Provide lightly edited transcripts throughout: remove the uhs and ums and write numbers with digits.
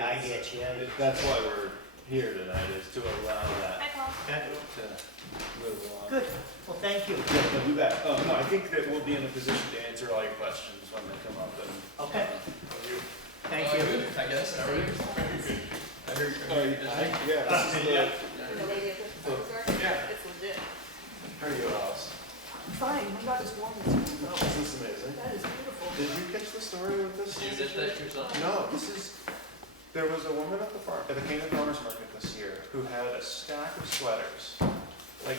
I get you. That's why we're here tonight, is to allow that Hi, Paul. to move along. Good, well, thank you. Yeah, no, do that. No, I think that we'll be in a position to answer all your questions when they come up. And Okay, thank you. I guess. How are you? I heard yeah, this is the. The lady at the store? Yeah. It's legit. How are you, Alice? Fine, I got this one that's No, this is amazing. that is beautiful. Did you catch the story with this? You did that yourself? No, this is. There was a woman at the Canaan Farmers Market this year who had a stack of sweaters, like,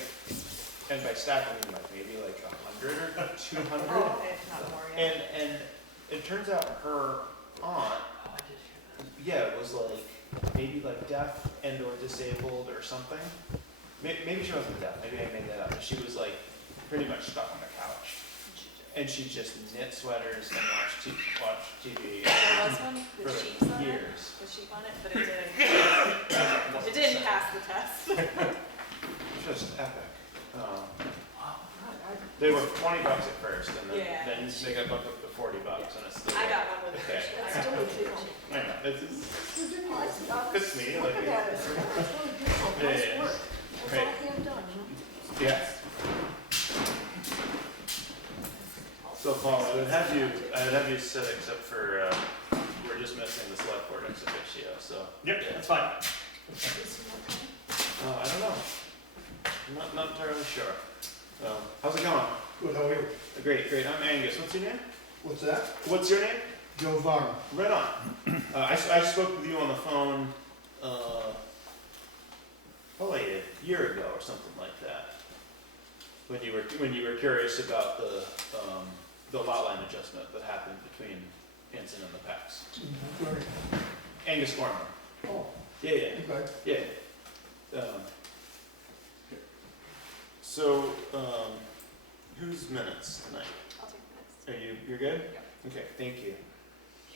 and by stack I mean like maybe like 100 or 200. Oh, okay, not more yet. And it turns out her aunt, Oh, I did hear that. yeah, was like maybe like deaf and or disabled or something. Maybe she wasn't deaf. Maybe I made that up. But she was like pretty much stuck on the couch, and she just knit sweaters and watched TV There was one for with sheets on it, years. with sheep on it, but it didn't pass the test. Just epic. Wow. They were $20 at first, and then, Yeah. then they got bumped up to $40, and it's still. I got one with a Okay. sheep. That's still beautiful. I know, it's It's ridiculous. fits me. Look Like, at that, it's really beautiful, Yeah, nice yeah. work. It's Right. all hand done, yeah. So Paul, I would have you sit except for, we're just missing the select board ex officio, so. Yep, that's fine. I don't know. I'm not entirely sure. How's it going? Good, how are you? Great. I'm Angus. What's your name? What's that? What's your name? Joe Varn. Right on. I spoke with you on the phone, probably a year ago or something like that. When you were curious about the lot line adjustment that happened between Hanson and the Pecks. Good. Angus Gorman. Oh, Yeah. okay. Yeah. So, whose minutes tonight? I'll take the next. You're good? Yeah. Okay, thank you.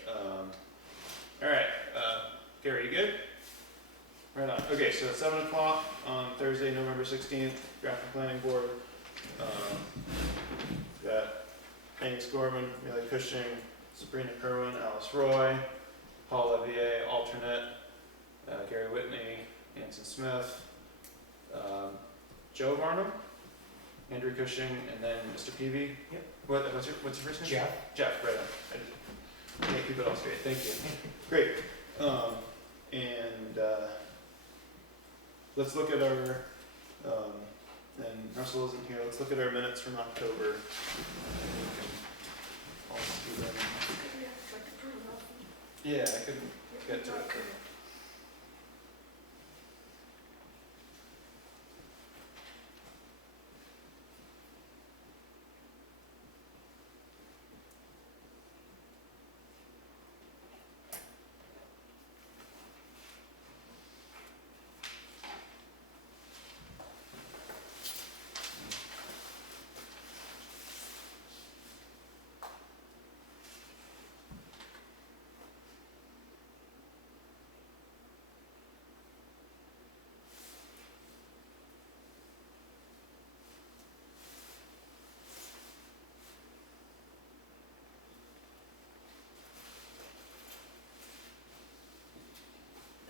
All right, Gary, you good? Right on. Okay, so at 7 o'clock on Thursday, November 16th, Grafton Planning Board. Got Angus Gorman, Millie Cushing, Sabrina Kerwin, Alice Roy, Paul Levier, alternate, Gary Whitney, Anson Smith, Joe Varnum, Andrew Cushing, and then Mr. Peavy. Yep. What's your first name? Jeff. Right on. I can't keep it all straight. Thank you. Great. Let's look at our, and Russell isn't here, let's look at our minutes from October. And we can all see them. Yeah, I couldn't get to it.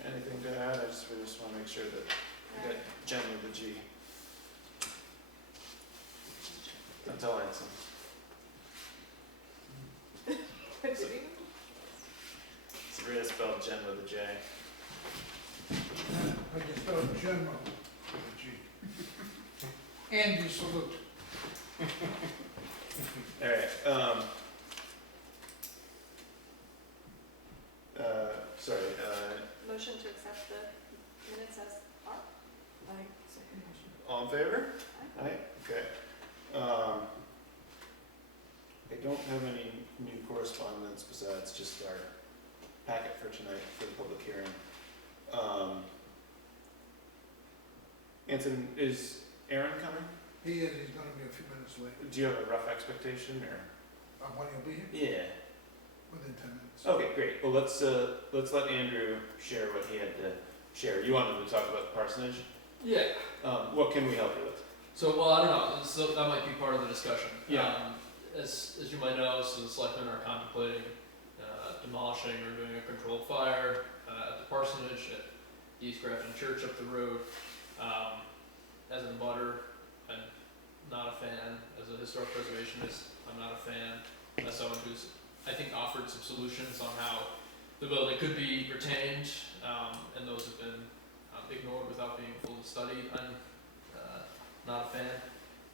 Anything to add? We just want to make sure that we got Jen with a G. Don't tell Anson. Sabrina spelled Jen with a J. I just spelled general with a G. And you salute. All right. Sorry. Motion to accept the minutes as are. I second motion. All in favor? Aye. Aye. Okay. I don't have any new correspondence besides just our packet for tonight for the public hearing. Anson, is Aaron coming? He is, he's gonna be a few minutes late. Do you have a rough expectation or? When he'll be here? Yeah. Within 10 minutes. Okay, great. Well, let's let Andrew share what he had to share. You wanted to talk about the parsonage? Yeah. What can we help you with? So, well, I don't know. So that might be part of the discussion. Yeah. As you might know, so the selectmen are contemplating demolishing or doing a controlled fire at East Grafton Church up the road. As an abutter, I'm not a fan. As a historic preservationist, I'm not a fan. As someone who's, I think, offered some solutions on how the building could be retained, and those have been ignored without being fully studied, I'm not a fan.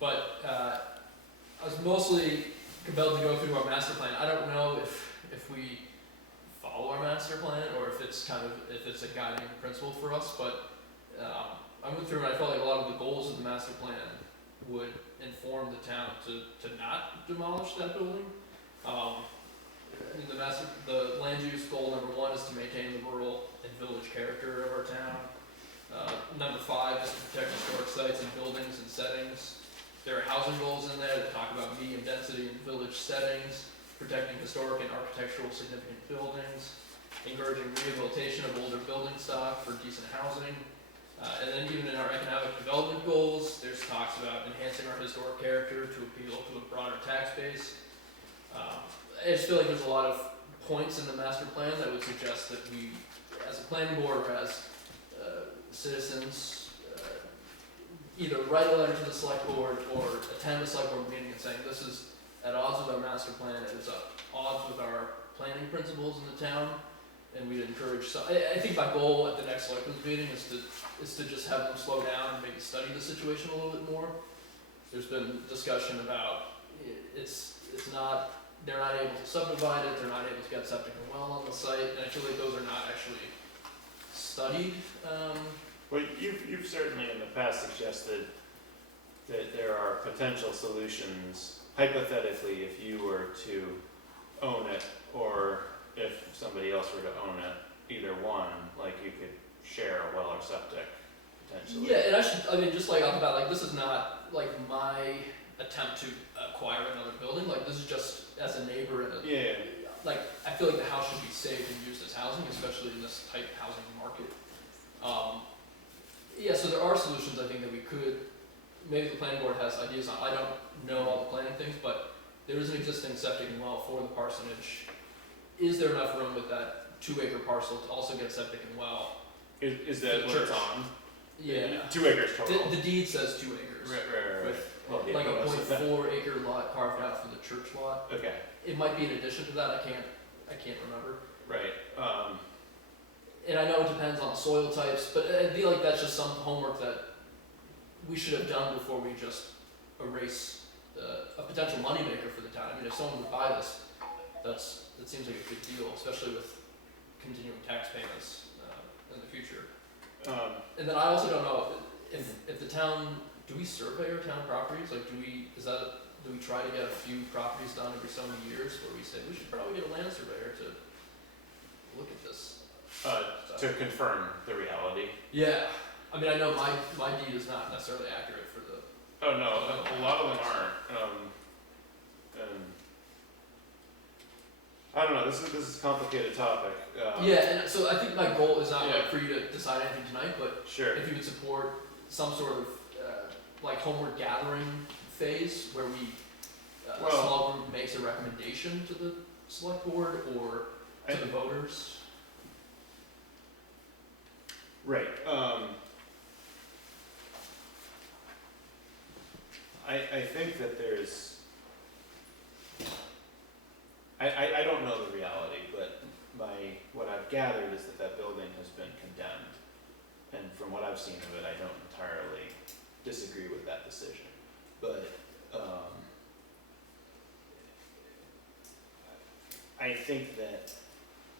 But I was mostly compelled to go through our master plan. I don't know if we follow our master plan or if it's a guiding principle for us, but I went through and I felt like a lot of the goals of the master plan would inform the town to not demolish that building. I mean, the land use goal number 1 is to maintain the rural and village character of our town. Number 5 is to protect historic sites and buildings and settings. There are housing goals in there that talk about medium density in village settings, protecting historic and architectural significant buildings, encouraging rehabilitation of older building stock for decent housing. And then even in our economic development goals, there's talks about enhancing our historic character to appeal to a broader tax base. I just feel like there's a lot of points in the master plan that would suggest that we, as a planning board or as citizens, either write a letter to the select board or attend a select board meeting and saying this is at odds with our master plan, it is at odds with our planning principles in the town, and we'd encourage some. I think my goal at the next selectmen's meeting is to just have them slow down and maybe study the situation a little bit more. There's been discussion about they're not able to subdivide it, they're not able to get septic and well on the site, and I feel like those are not actually studied. Well, you've certainly in the past suggested that there are potential solutions, hypothetically, if you were to own it, or if somebody else were to own it, either one, like you could share a well or septic, potentially. Yeah, and just like off the bat, like this is not like my attempt to acquire another building, like this is just as a neighbor and Yeah. like, I feel like the house should be saved and used as housing, especially in this tight housing market. Yeah, so there are solutions I think that we could, maybe the planning board has ideas on, I don't know all the planning things, but there is an existing septic and well for the parsonage. Is there enough room with that 2-acre parcel to also get septic and well? Is that what it's Church. on? Yeah. 2 acres total. The deed says 2 acres. Right. With Well, yeah, like a well, so that- 0.4-acre lot carved out for the church lot. Okay, It might be in addition to that, I can't remember. right. And I know it depends on soil types, but I feel like that's just some homework that we should have done before we just erase a potential moneymaker for the town. I mean, if someone would buy this, that seems like a good deal, especially with continuing tax payments in the future. And then I also don't know if the town, do we survey our town properties? Like, do we try to get a few properties done every so many years where we say we should probably get a land surveyor to look at this? To confirm the reality. Yeah, I mean, I know my deed is not necessarily accurate for the. Oh no, a lot of them aren't. And I don't know. This is a complicated topic. Yeah, and so I think my goal is not Yeah. like for you to decide anything tonight, but Sure. if you would support some sort of like homeward gathering phase where we a Well- small group makes a recommendation to the select board or to the voters. Right. I think that there's. I don't know the reality, but what I've gathered is that building has been condemned, and from what I've seen of it, I don't entirely disagree with that decision. But I think that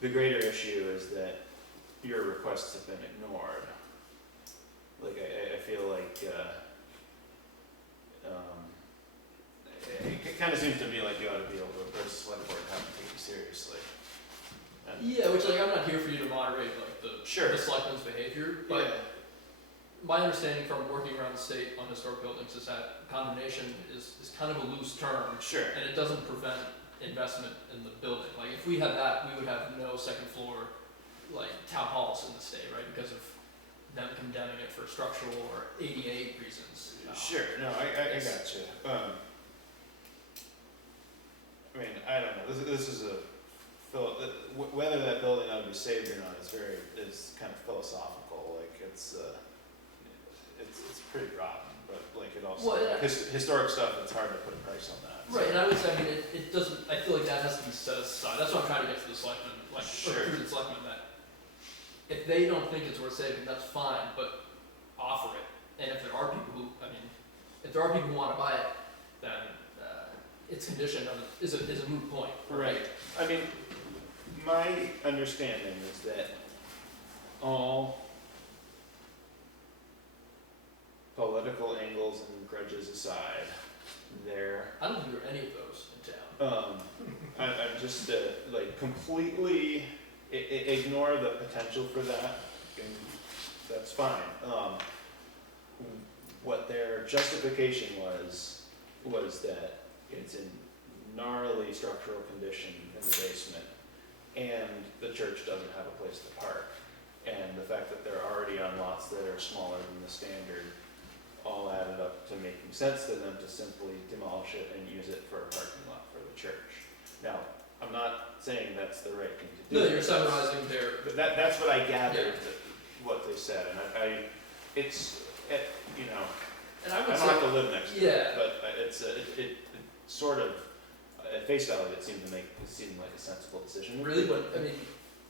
the greater issue is that your requests have been ignored. Like, I feel like, it kind of seems to me like you ought to be able to approach the select board and have them take you seriously. And Yeah, which like I'm not here for you to moderate like the Sure. selectmen's behavior, but my understanding from working around the state on historic buildings is that condemnation is kind of a loose term, Sure. and it doesn't prevent investment in the building. Like if we had that, we would have no second floor like town halls in the state, right? Because of them condemning it for structural or ADA reasons. Sure, no, I got you. I mean, I don't know, this is whether that building ought to be saved or not is kind of philosophical. pretty rotten, but like it also, Well, yeah. historic stuff, it's hard to put a price on that. so. Right, and I would say, I mean, it doesn't, I feel like that has to be set aside, that's what I'm trying to get to the selectmen, like, Sure. or through the selectmen, that if they don't think it's worth saving, that's fine, but offer it, and if there are people who, I mean, if there are people who wanna buy it, then, its condition is a moot point. Right. I mean, my understanding is that all political angles and grudges aside, there, I don't think there are any of those in town. I'm just like completely ignore the potential for that, and that's fine. What their justification was that it's in gnarly structural condition in the basement, and the church doesn't have a place to park, and the fact that they're already on lots that are smaller than the standard all added up to making sense to them to simply demolish it and use it for a parking lot for the church. Now, I'm not saying that's the right thing to do. No, you're summarizing their, But that's what I gathered, what they said, and it's, you know, and I I would don't say, have to live next to it, yeah. but it sort of, at face value, it seemed like a sensible decision. Really, but, I mean,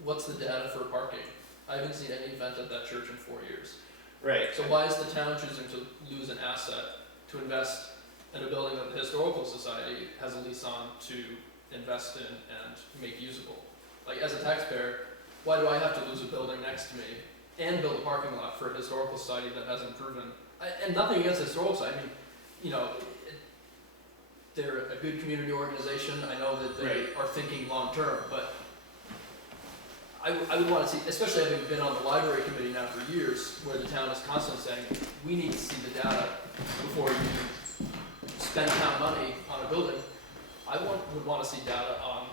what's the data for parking? I haven't seen any event at that church in 4 years. Right. So why is the town choosing to lose an asset to invest in a building that the Historical Society has a lease on to invest in and make usable? Like, as a taxpayer, why do I have to lose a building next to me and build a parking lot for a Historical Society that hasn't proven? And nothing against the Historical Society, I mean, you know, they're a good community organization, I know that they Right. are thinking long-term, but I would want to see, especially having been on the library committee now for years, where the town is constantly saying, we need to see the data before you spend town money on a building. Would want to see data on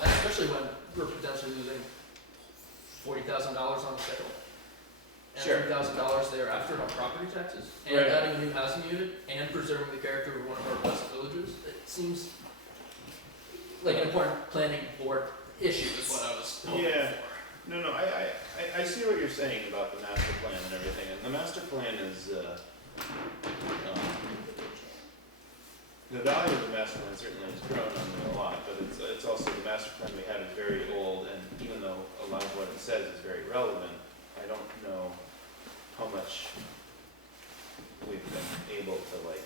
that, especially when we're potentially losing $40,000 on the sale. And Sure. $3,000 thereafter on property taxes, and Right. adding a new housing unit, and preserving the character of one of our best villages. It seems like an important planning board issue is what I was hoping Yeah. for. No, I see what you're saying about the master plan and everything, and the master plan is, the value of the master plan certainly has grown on me a lot, but it's also, the master plan we had is very old, and even though a lot of what it says is very relevant, I don't know how much we've been able to like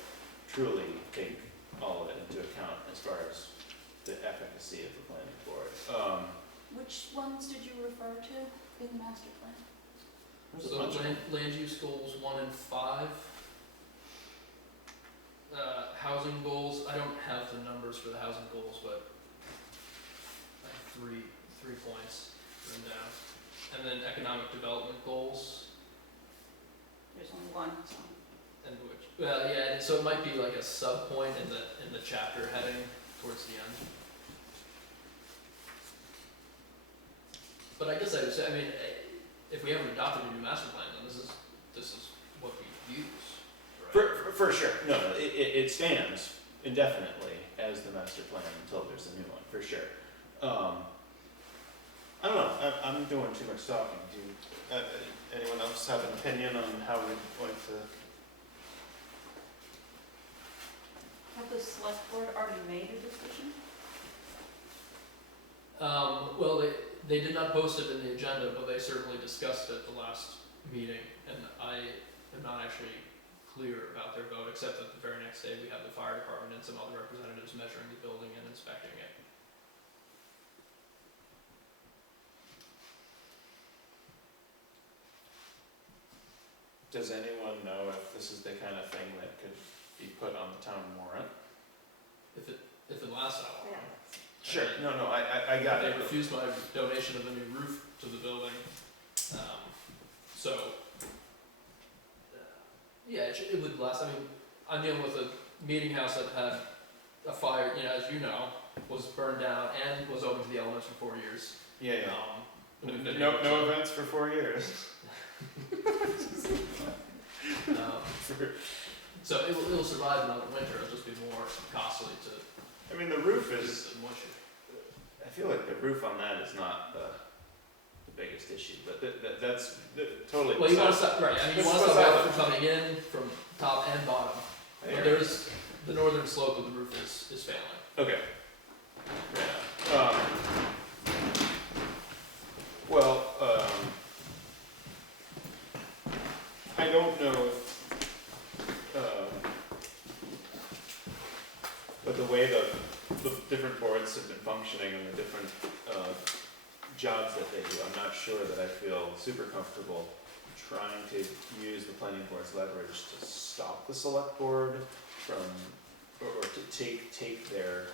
truly take all of it into account as far as the efficacy of the planning board. Which ones did you refer to in the master plan? There's a So bunch of land use goals 1 and 5. Housing goals, I don't have the numbers for the housing goals, but I have three points written down. And then economic development goals, There's only one, so. and which, yeah, so it might be like a sub point in the chapter heading towards the end. But I guess I would say, I mean, if we haven't adopted a new master plan, then this is what we use, right? For sure, no, it stands indefinitely as the master plan until there's a new one, for sure. I don't know, I'm doing too much talking. Do anyone else have an opinion on how we'd like to? Have the select board already made a decision? Well, they did not post it in the agenda, but they certainly discussed it the last meeting, and I am not actually clear about their vote, except that the very next day we have the fire department and some other representatives measuring the building and inspecting it. Does anyone know if this is the kind of thing that could be put on the town warrant? If it lasts that long. Sure, no, I got They it. refused my donation of a new roof to the building, so, yeah, it would last. I mean, I'm dealing with a meeting house that had a fire, you know, as you know, was burned down and was open to the elements for 4 years. Yeah, We've been No able to- no events for 4 years. So it'll survive another winter, it'll just be more costly to I mean, the roof use is, than what you. I feel like the roof on that is not the biggest biggest issue, but that's totally. Well, you wanna beside- stop, right, I mean, you This wanna is stop beside water the- from coming in from top and bottom. I But hear there it. is, the northern slope of the roof is failing. Okay. Yeah. Well, I don't know if, but the way the different boards have been functioning and the different, jobs that they do, I'm not sure that I feel super comfortable trying to use the planning board's leverage to stop the select board from, or to take their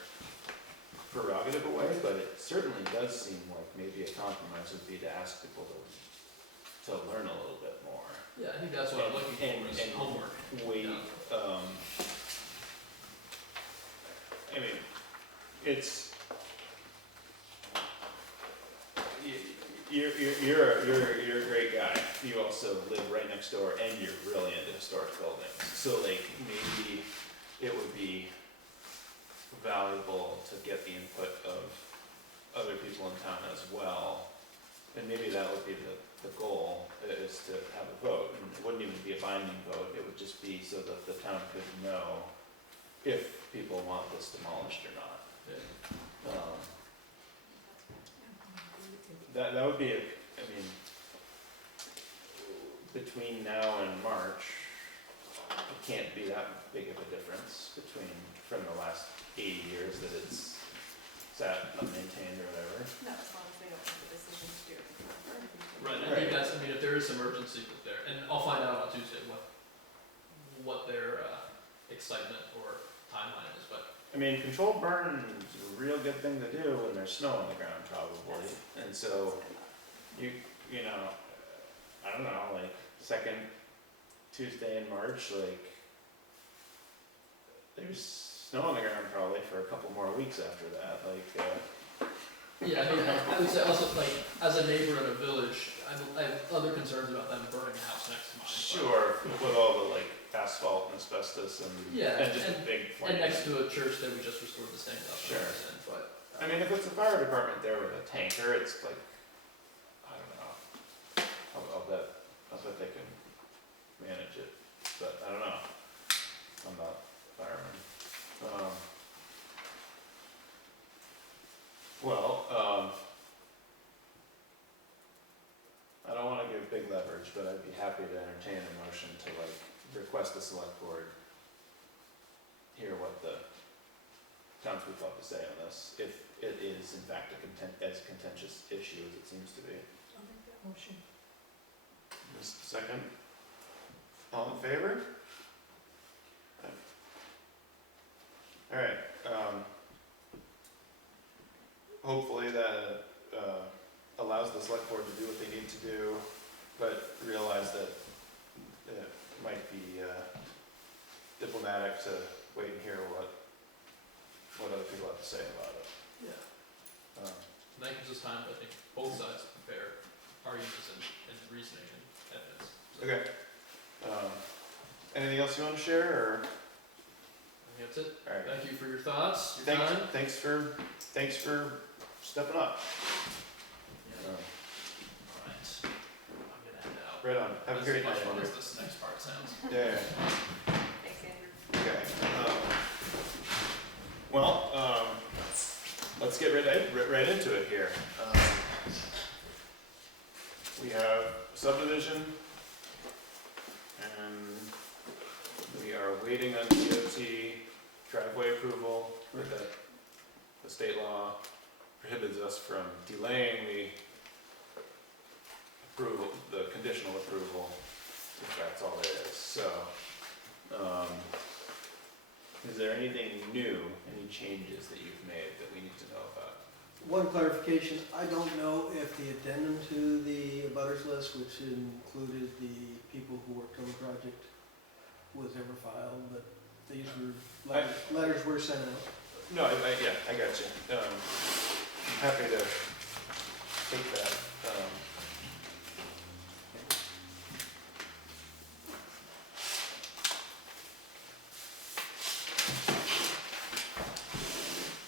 prerogative away, but it certainly does seem like maybe a compromise would be to ask people to learn a little bit more. Yeah, I think that's what I'm looking for, is And homework. wait, Yeah. I mean, it's, you're a great guy. You also live right next door and you're really into historic buildings. So like, maybe it would be valuable to get the input of other people in town as well. And maybe that would be the goal, is to have a vote. And it wouldn't even be a binding vote, it would just be so that the town could know if people want this demolished or not. Yeah. That would be, I mean, between now and March, it can't be that big of a difference from the last 80 years that it's sat unmaintained or whatever. No, as long as they don't make the decision to do it. Right, I Right. think that's, I mean, if there is some urgency with there, and I'll find out on Tuesday what their, excitement or timeline is, but, I mean, controlled burn is a real good thing to do when there's snow on the ground probably. And so, you know, I don't know, like, second Tuesday in March, like, there's snow on the ground probably for a couple more weeks after that, like, yeah, I mean, I would say also, like, as a neighbor in a village, I have other concerns about them burning a house next to mine. but- sure, with all the like asphalt and asbestos and, Yeah, and just a big flame. And next to a church that we just restored the stained glass Sure. windows in, but. I mean, if it's a fire department there with a tanker, it's like, I don't know, I'll bet they can manage it, but I don't know. I'm not a fireman. I don't wanna give big leverage, but I'd be happy to entertain a motion to like request the select board hear what the townspeople have to say on this, if it is in fact as contentious issue as it seems to be. I'll make that motion. Just a second. All in favor? Alright, hopefully that, allows the select board to do what they need to do, but realize that it might be, diplomatic to wait and hear what other people have to say about it. Yeah. Um, And that gives us time, I think, both sides to prepare arguments and reasoning and evidence. So, Okay. Anything else you want to share, or? I think that's it. All right. Thank you for your thoughts, your time. Thanks for stepping up. Yeah. Alright. I'm gonna head out. Right on. Have a great night, As fun Andrew. as this next part sounds. Yeah. Thanks, Andrew. Okay. Well, let's get right into it here. We have subdivision, and we are waiting on DOT driveway approval. The state law prohibits us from delaying the approval, the conditional approval, if that's all there is. So, is there anything new, any changes that you've made that we need to know about? One clarification, I don't know if the addendum to the abutters list, which included the people who worked on the project, was ever filed, but these were, letters were sent out. No, yeah, I got you. I'm happy to take that.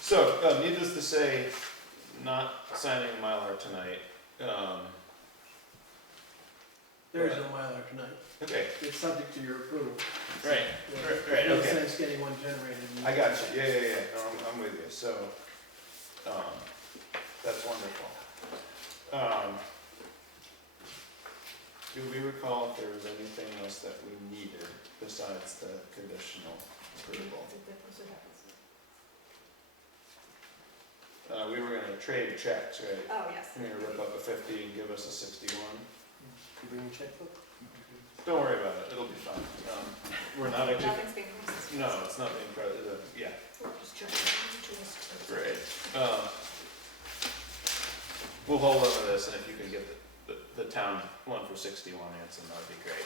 So, needless to say, not signing Mylar tonight. There is no Mylar tonight. Okay, It's subject to your approval. right, right, No okay. sense getting one generated. I got you, yeah, no, I'm with you, so, that's wonderful. Do we recall if there was anything else that we needed besides the conditional approval? We were gonna trade checks, right? Oh, yes. You're gonna rip up a 50 and give us a 61. You bring your checkbook? Don't worry about it, it'll be fine. We're not actually, Nothing's being processed. no, it's not being, yeah, Just checking. great. We'll hold on to this, and if you can get the town one for 61, Anson, that'd be great.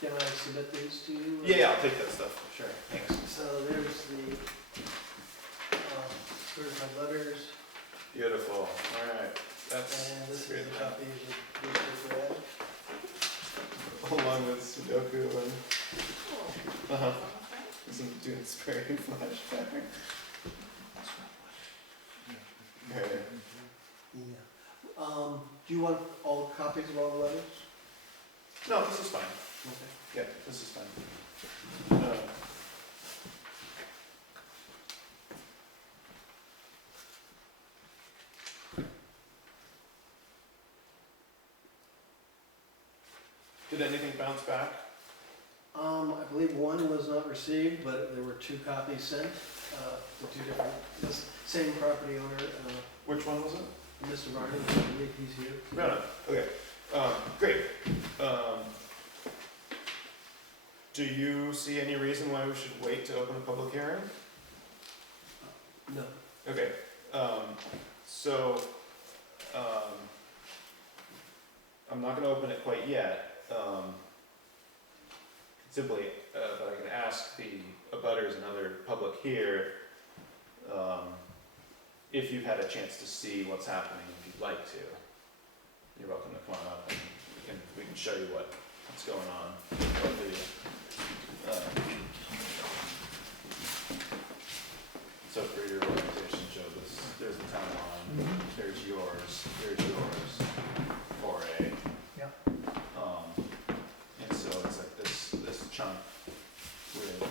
Can I submit these to you? Yeah, I'll take that stuff, sure, thanks. So there's the certified letters, Beautiful, all right, that's and this is great. the copy of the newspaper ad. Along with Sudoku and, Uh-huh. some doing spraying flashback. Okay. Yeah. Do you want all copies of all the letters? No, this is fine, Okay. yeah, this is fine. Did anything bounce back? I believe one was not received, but there were 2 copies sent, to 2 different, this same property owner, Which one was it? Mr. Varney, I believe he's here. No, okay, great. Do you see any reason why we should wait to open a public hearing? No. Okay, so, I'm not gonna open it quite yet, simply, but I can ask the abutters and other public here, if you've had a chance to see what's happening, if you'd like to. You're welcome to come on up and we can show you what's going on. Both of you. So for your orientation, Joe, there's the town line, there's yours, 4A. Yep. And so it's like this chunk with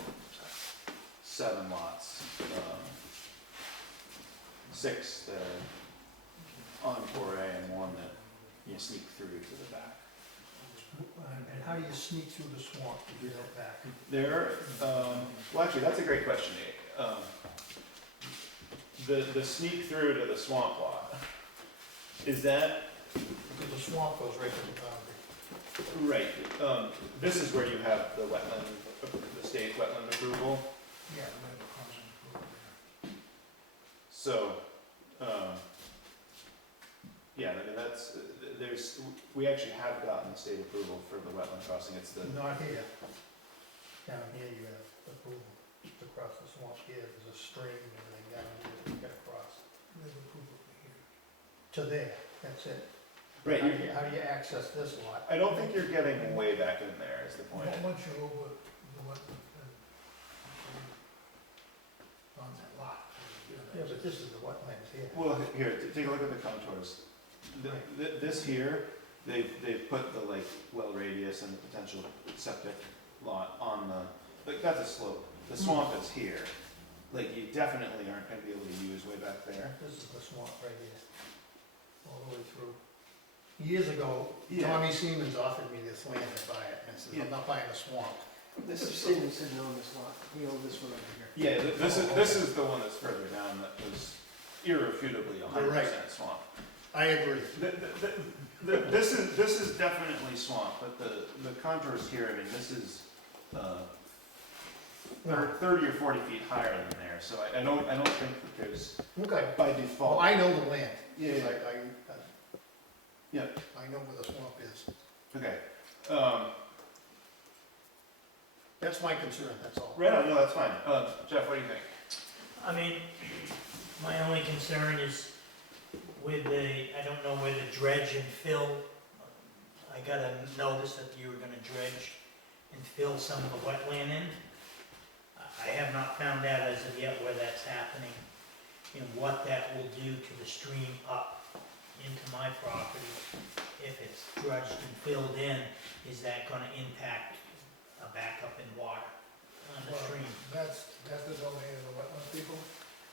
7 lots, 6 that are on 4A and 1 that you sneak through to the back. And how do you sneak through the swamp to get out back? There, well, actually, that's a great question, Nate. The sneak through to the swamp lot, is that Because the swamp goes right to the boundary. right? This is where you have the wetland, the state wetland approval. Yeah, the middle comes in. So, yeah, I mean, we actually have gotten the state approval for the wetland crossing. It's the, Not here. Down here you have approval, just across the swamp here, there's a stream and everything down here that you gotta cross. There's approval here. To there, that's it. right, How do you access this lot? I don't think you're getting way back in there is the point. Once you're over the wetland, then on that lot. Yeah, but this is the wetlands here. Well, here, take a look at the contours. This here, they've put the like well radius and the potential septic lot on the, like, that's a slope. The swamp is here. Like, you definitely aren't gonna be able to use way back there. This is the swamp right here, all the way through. Years ago, Yeah. Tommy Siemens offered me this land to buy it, and I said, Yeah. I'm not buying the swamp. Mr. Stevens didn't own this lot, he owned this one over here. Yeah, this is the one that's further down that was irrefutably 100% swamp. I agree. This is definitely swamp, but the contours here, I mean, this is 30 or 40 feet higher than there, so I don't think that there's, Okay, by well, default. I know the land. Yeah, yeah. Yeah. I know where the swamp is. Okay, That's my concern, that's all. right on, no, that's fine. Jeff, what do you think? I mean, my only concern is with I don't know where the dredge and fill, I got a notice that you were gonna dredge and fill some of the wetland in. I have not found out as of yet where that's happening and what that will do to the stream up into my property, if it's dredged and filled in, is that gonna impact a backup in water on the Well, stream? that's the domain of the wetland people.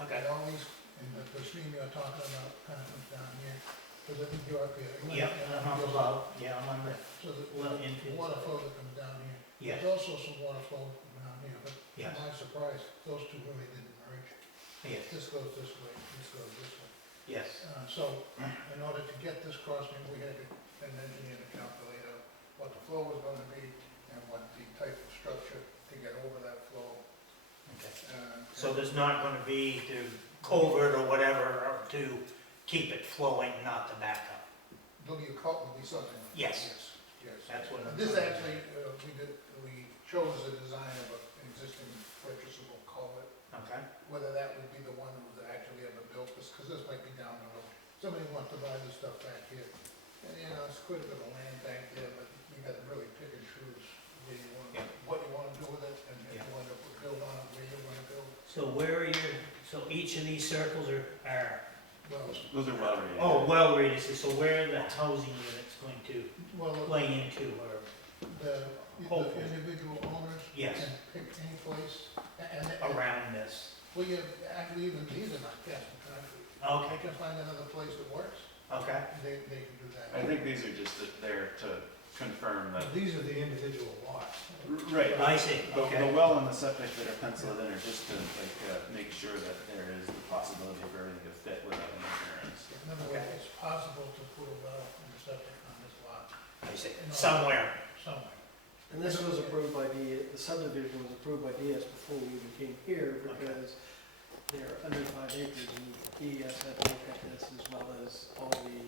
Okay, They always, and the stream you're talking about kind of comes down here, because I think you're up here. yep, I'm up above, yeah, I'm on the, So the Well, into- water flow that comes down here. yeah, There's also some water flow from down here, but to yes, my surprise, those two really didn't merge. yes, This goes this way, this goes this way. yes, So, in order to get this crossing, we had an engineer to calculate out what the flow was gonna be and what the type of structure to get over that flow. okay. Uh, So there's not gonna be the culvert or whatever to keep it flowing, not the backup? There'll be something. like that, Yes. Yes. That's what I'm. This actually, we chose the design of an existing purchasable culvert, Okay, whether that would be the one that was actually ever built, because this might be down the road. Somebody wants to buy this stuff back here, and it's quite a bit of land back there, but you gotta really pick and choose where you want, Yeah. what you wanna do with it, and if Yeah. you want to build on it, where you wanna build. so where are your, so each of these circles are, Well, Those are well rated. oh, well rated, so where are the housing units going to well, play into, or, the Hopefully. individual owners yes, can pick any place, and, around this? well, actually, even these are not cast in concrete. Okay, They can find another place that works, okay, they can do that. I think these are just there to confirm that. These are the individual lots. Right. I see, The okay, well and the septic that are penciled in are just to make sure that there is the possibility for everything to fit without interference. In other words, it's possible to put a well and a septic on this lot I see, somewhere, somewhere. And this was approved by the subdivision was approved by DS before we even came here, because they're under 5 acres, and DES had looked at this as well as all the